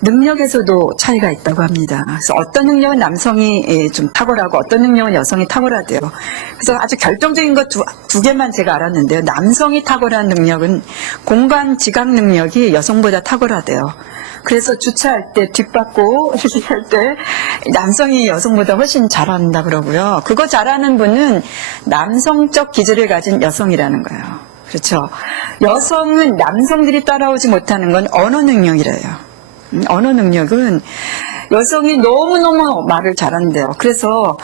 능력에서도 차이가 있다고 합니다. 그래서 어떤 능력은 남성이 좀 탁월하고 어떤 능력은 여성이 탁월하대요. 그래서 아주 결정적인 것 두 개만 제가 알았는데요. 남성이 탁월한 능력은 공간 지각 능력이 여성보다 탁월하대요. 그래서 주차할 때 뒷받고 할 때 남성이 여성보다 훨씬 잘한다 그러고요. 그거 잘하는 분은 남성적 기질을 가진 여성이라는 거예요. 그렇죠. 여성은 남성들이 따라오지 못하는 건 언어 능력이래요. 언어 능력은 여성이 너무너무 말을 잘한대요. 그래서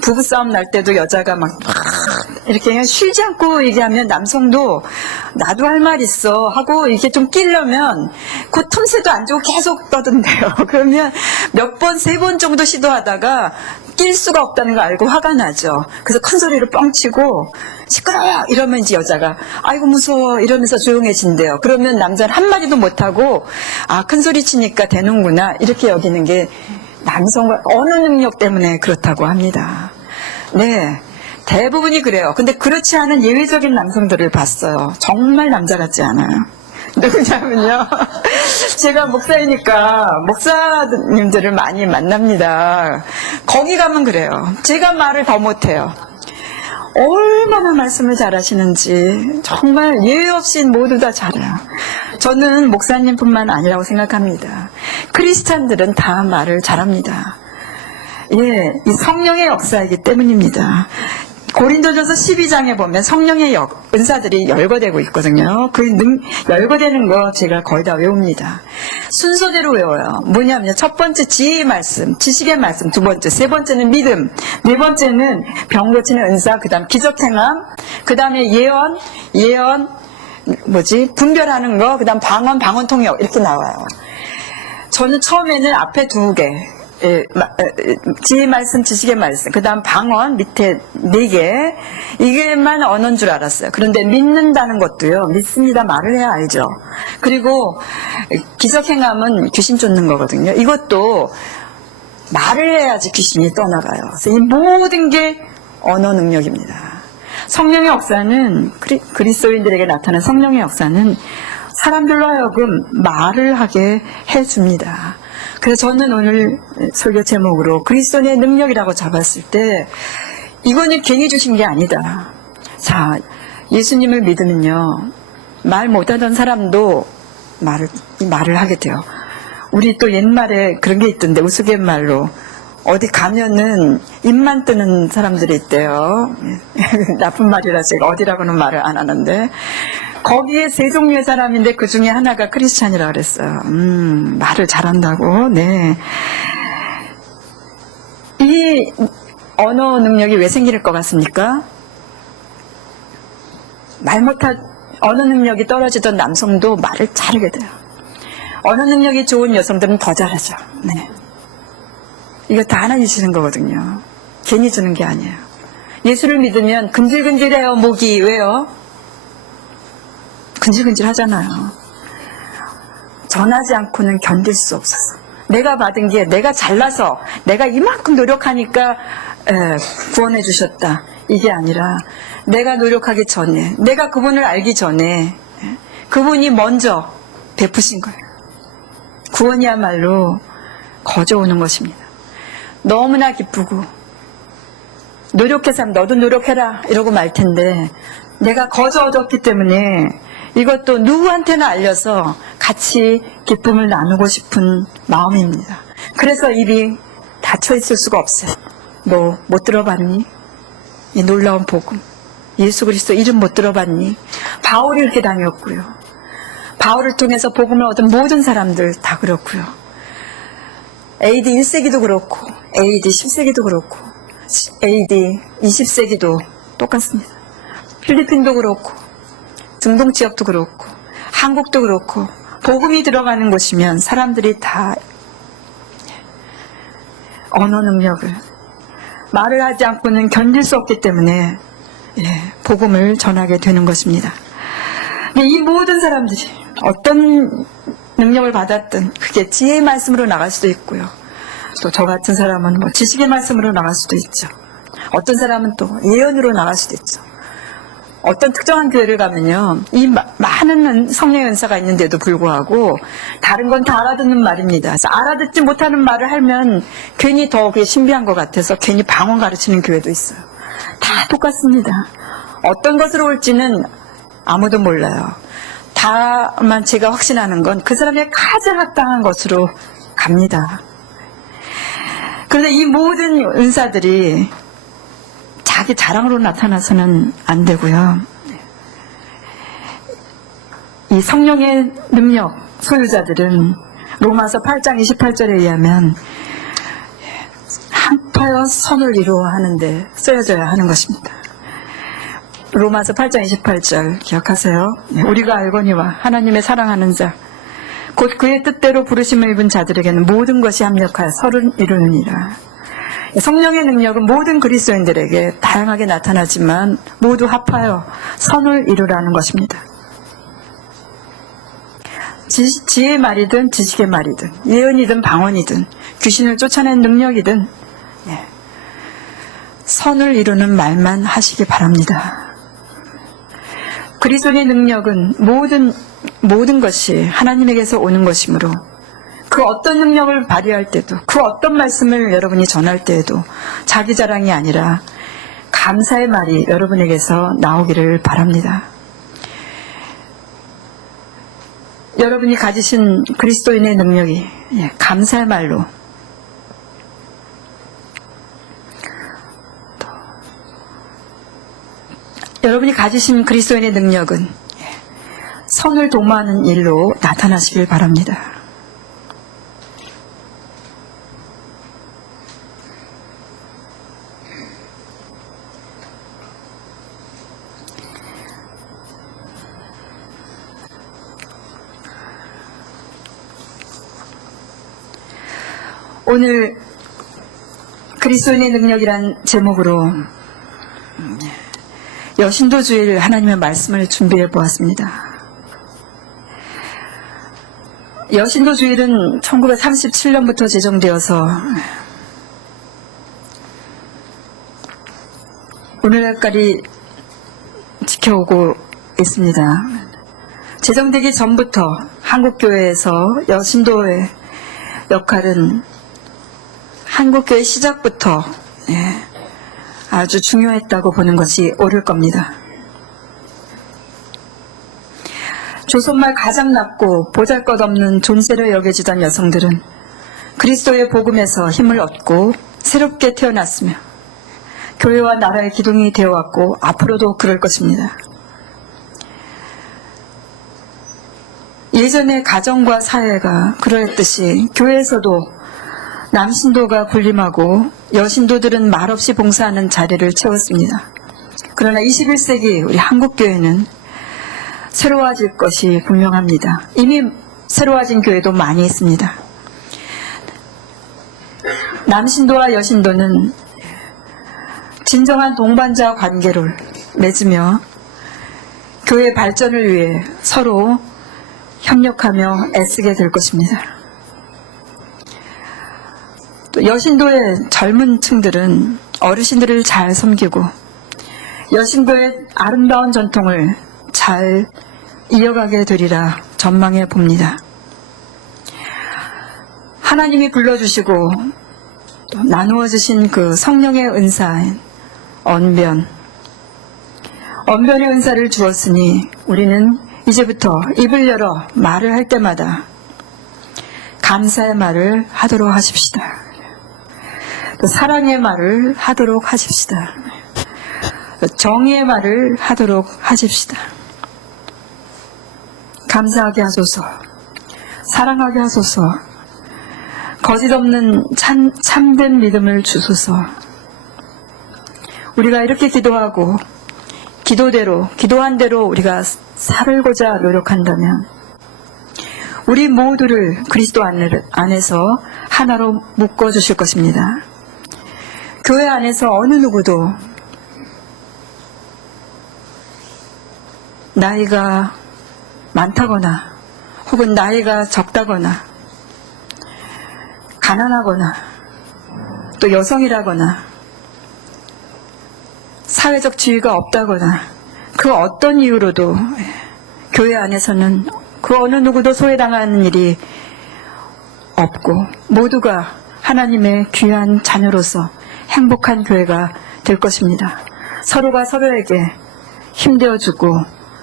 부부싸움 날 때도 여자가 막 이렇게 그냥 쉬지 않고 얘기하면 남성도 나도 할 말 있어 하고 이렇게 좀 끼려면 그 틈새도 안 주고 계속 떠든대요. 그러면 몇 번, 3번 정도 시도하다가 낄 수가 없다는 걸 알고 화가 나죠. 그래서 큰 소리로 뻥치고 시끄러워 이러면 이제 여자가 아이고 무서워 이러면서 조용해진대요. 그러면 남자는 한마디도 못하고 큰 소리 치니까 되는구나 이렇게 여기는 게 남성과 언어 능력 때문에 그렇다고 합니다. 네, 대부분이 그래요. 근데 그렇지 않은 예외적인 남성들을 봤어요. 정말 남자 같지 않아요. 누구냐면요. 제가 목사이니까 목사님들을 많이 만납니다. 거기 가면 그래요. 제가 말을 더 못해요. 얼마나 말씀을 잘하시는지 정말 예외 없이 모두 다 잘해요. 저는 목사님뿐만 아니라고 생각합니다. 크리스찬들은 다 말을 잘합니다. 예, 이 성령의 역사이기 때문입니다. 고린도전서 12장에 보면 성령의 은사들이 열거되고 있거든요. 그 열거되는 거 제가 거의 다 외웁니다. 순서대로 외워요. 뭐냐면 첫 번째 지혜의 말씀, 지식의 말씀, 두 번째, 세 번째는 믿음, 네 번째는 병 고치는 은사, 그 다음 기적행함, 그 다음에 예언, 분별하는 거, 그 다음 방언 통역 이렇게 나와요. 저는 처음에는 앞에 2개, 지혜의 말씀, 지식의 말씀, 그 다음 방언 밑에 4개, 이게만 언어인 줄 알았어요. 그런데 믿는다는 것도요, 믿습니다 말을 해야 알죠. 그리고 기적행함은 귀신 쫓는 거거든요. 이것도 말을 해야지 귀신이 떠나가요. 그래서 이 모든 게 언어 능력입니다. 성령의 역사는, 그리스도인들에게 나타난 성령의 역사는 사람들로 하여금 말을 하게 해줍니다. 그래서 저는 오늘 설교 제목으로 그리스도의 능력이라고 잡았을 때 이거는 괜히 주신 게 아니다. 자, 예수님을 믿으면요, 말 못하던 사람도 말을 하게 돼요. 우리 또 옛말에 그런 게 있던데, 우스갯말로 어디 가면은 입만 뜨는 사람들이 있대요. 나쁜 말이라 제가 어디라고는 말을 안 하는데, 거기에 3종류의 사람인데 그 중에 하나가 크리스찬이라고 그랬어요. 말을 잘한다고. 네. 이 언어 능력이 왜 생길 것 같습니까? 언어 능력이 떨어지던 남성도 말을 잘하게 돼요. 언어 능력이 좋은 여성들은 더 잘하죠. 네. 이거 다 하나님 주시는 거거든요. 괜히 주는 게 아니에요. 예수를 믿으면 근질근질해요, 목이. 왜요? 근질근질 하잖아요. 전하지 않고는 견딜 수 없었어. 내가 받은 게 내가 잘나서 내가 이만큼 노력하니까 구원해 주셨다. 이게 아니라 내가 노력하기 전에, 내가 그분을 알기 전에 그분이 먼저 베푸신 거예요. 구원이야말로 거저 오는 것입니다. 너무나 기쁘고 노력해서 하면 너도 노력해라 이러고 말 텐데 내가 거저 얻었기 때문에 이것도 누구한테나 알려서 같이 기쁨을 나누고 싶은 마음입니다. 그래서 입이 닫혀 있을 수가 없어요. 너 못 들어봤니? 이 놀라운 복음. 예수 그리스도 이름 못 들어봤니? 바울이 이렇게 다녔고요. 바울을 통해서 복음을 얻은 모든 사람들 다 그렇고요. AD 1세기도 그렇고 AD 10세기도 그렇고 AD 20세기도 똑같습니다. 필리핀도 그렇고 중동 지역도 그렇고 한국도 그렇고 복음이 들어가는 곳이면 사람들이 다 언어 능력을 말을 하지 않고는 견딜 수 없기 때문에 복음을 전하게 되는 것입니다. 근데 이 모든 사람들이 어떤 능력을 받았든 그게 지혜의 말씀으로 나갈 수도 있고요. 또 저 같은 사람은 뭐 지식의 말씀으로 나갈 수도 있죠. 어떤 사람은 또 예언으로 나갈 수도 있죠. 어떤 특정한 교회를 가면요, 이 많은 성령의 은사가 있는데도 불구하고 다른 건 다 알아듣는 말입니다. 그래서 알아듣지 못하는 말을 하면 괜히 더 그게 신비한 것 같아서 괜히 방언 가르치는 교회도 있어요. 다 똑같습니다. 어떤 것으로 올지는 아무도 몰라요. 다만 제가 확신하는 건 그 사람의 가장 합당한 것으로 갑니다. 그런데 이 모든 은사들이 자기 자랑으로 나타나서는 안 되고요. 이 성령의 능력 소유자들은 로마서 8장 28절에 의하면 합하여 선을 이루어 하는데 쓰여져야 하는 것입니다. 로마서 8장 28절 기억하세요. 우리가 알거니와 하나님의 사랑하는 자 곧 그의 뜻대로 부르심을 입은 자들에게는 모든 것이 합력하여 선을 이루느니라. 성령의 능력은 모든 그리스도인들에게 다양하게 나타나지만 모두 합하여 선을 이루라는 것입니다. 지혜의 말이든 지식의 말이든 예언이든 방언이든 귀신을 쫓아낸 능력이든 선을 이루는 말만 하시기 바랍니다. 그리스도의 능력은 모든 것이 하나님에게서 오는 것이므로 그 어떤 능력을 발휘할 때도 그 어떤 말씀을 여러분이 전할 때에도 자기 자랑이 아니라 감사의 말이 여러분에게서 나오기를 바랍니다. 여러분이 가지신 그리스도인의 능력이 감사의 말로 여러분이 가지신 그리스도인의 능력은 선을 도모하는 일로 나타나시길 바랍니다. 오늘 그리스도인의 능력이란 제목으로 여신도주일 하나님의 말씀을 준비해 보았습니다. 여신도주일은 1937년부터 제정되어서 오늘날까지 지켜오고 있습니다. 제정되기 전부터 한국교회에서 여신도의 역할은 한국교회 시작부터 아주 중요했다고 보는 것이 옳을 겁니다. 조선말 가장 낮고 보잘것없는 존재로 여겨지던 여성들은 그리스도의 복음에서 힘을 얻고 새롭게 태어났으며 교회와 나라의 기둥이 되어왔고 앞으로도 그럴 것입니다. 예전의 가정과 사회가 그러했듯이 교회에서도 남신도가 군림하고 여신도들은 말없이 봉사하는 자리를 채웠습니다. 그러나 21세기 우리 한국교회는 새로워질 것이 분명합니다. 이미 새로워진 교회도 많이 있습니다. 진정한 동반자 관계를 맺으며 교회 발전을 위해 서로 협력하며 애쓰게 될 것입니다. 또 여신도의 젊은 층들은 어르신들을 잘 섬기고 여신도의 아름다운 전통을 잘 이어가게 되리라 전망해 봅니다. 하나님이 불러주시고 또 나누어 주신 그 성령의 은사인 언변의 은사를 주었으니 우리는 이제부터 입을 열어 말을 할 때마다 감사의 말을 하도록 하십시다. 또 사랑의 말을 하도록 하십시다. 또 정의의 말을 하도록 하십시다. 감사하게 하소서, 사랑하게 하소서, 거짓 없는 참된 믿음을 주소서. 우리가 이렇게 기도하고 기도한 대로 우리가 살고자 노력한다면 우리 모두를 그리스도 안에서 하나로 묶어주실 것입니다. 교회 안에서 어느 누구도 나이가 많다거나 혹은 나이가 적다거나 가난하거나 또 여성이라거나 사회적 지위가 없다거나 그 어떤 이유로도 교회 안에서는 그 어느 누구도 소외당하는 일이 없고 모두가 하나님의 귀한 자녀로서 행복한 교회가 될 것입니다. 서로가 서로에게 힘되어주고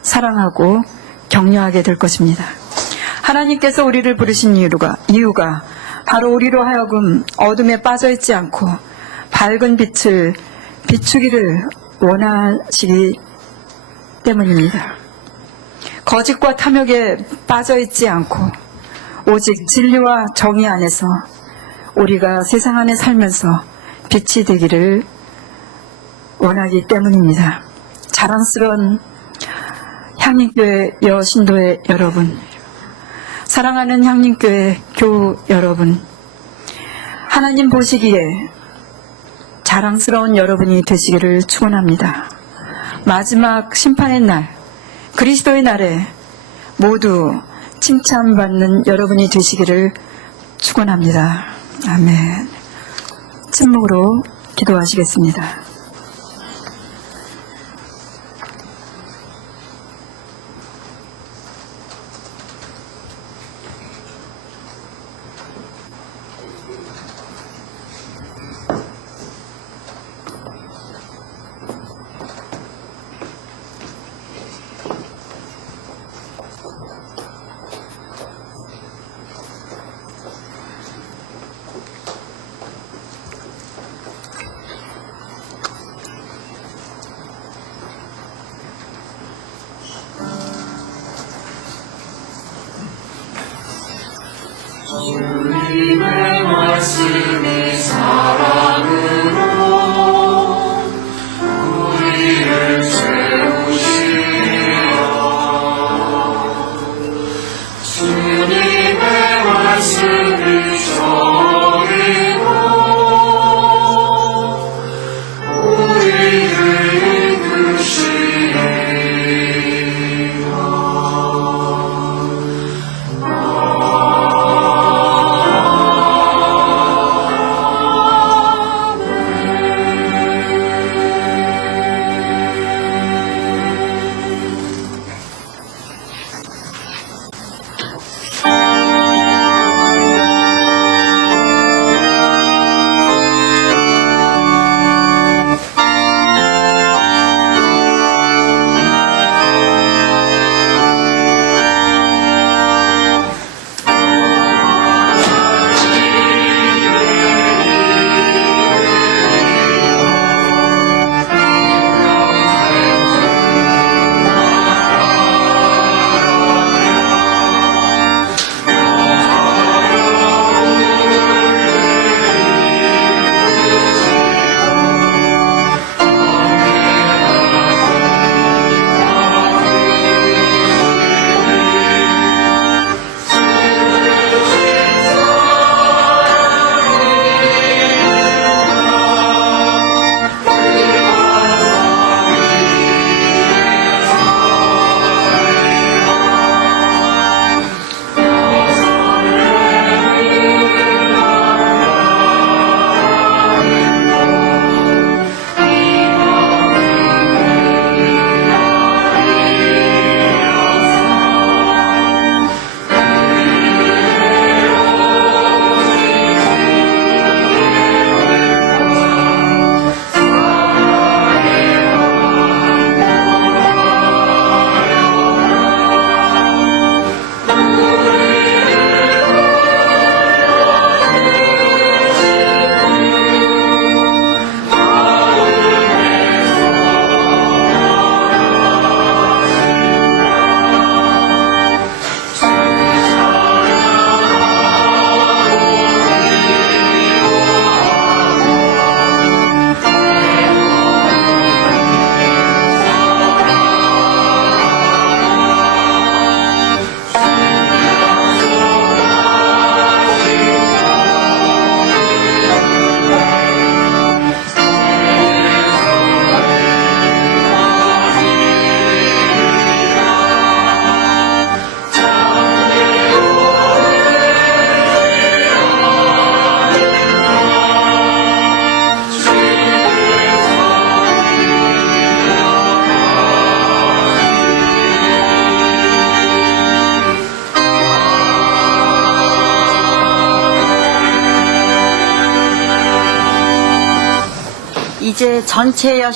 사랑하고 격려하게 될 것입니다. 하나님께서 우리를 부르신 이유가 바로 우리로 하여금 어둠에 빠져있지 않고 밝은 빛을 비추기를 원하시기 때문입니다. 거짓과 탐욕에 빠져있지 않고 오직 진리와 정의 안에서 우리가 세상 안에 살면서 빛이 되기를 원하기 때문입니다. 자랑스러운 향림교회 여신도의 여러분, 사랑하는 향림교회 교우 여러분, 하나님 보시기에 자랑스러운 여러분이 되시기를 축원합니다. 마지막 심판의 날, 그리스도의 날에 모두 칭찬받는 여러분이 되시기를 축원합니다. 아멘. 침묵으로 기도하시겠습니다. 주님의 말씀이 사랑으로 우리를 채우시리라. 주님의 말씀이 정의로 우리를 이끄시리라. 전체 여신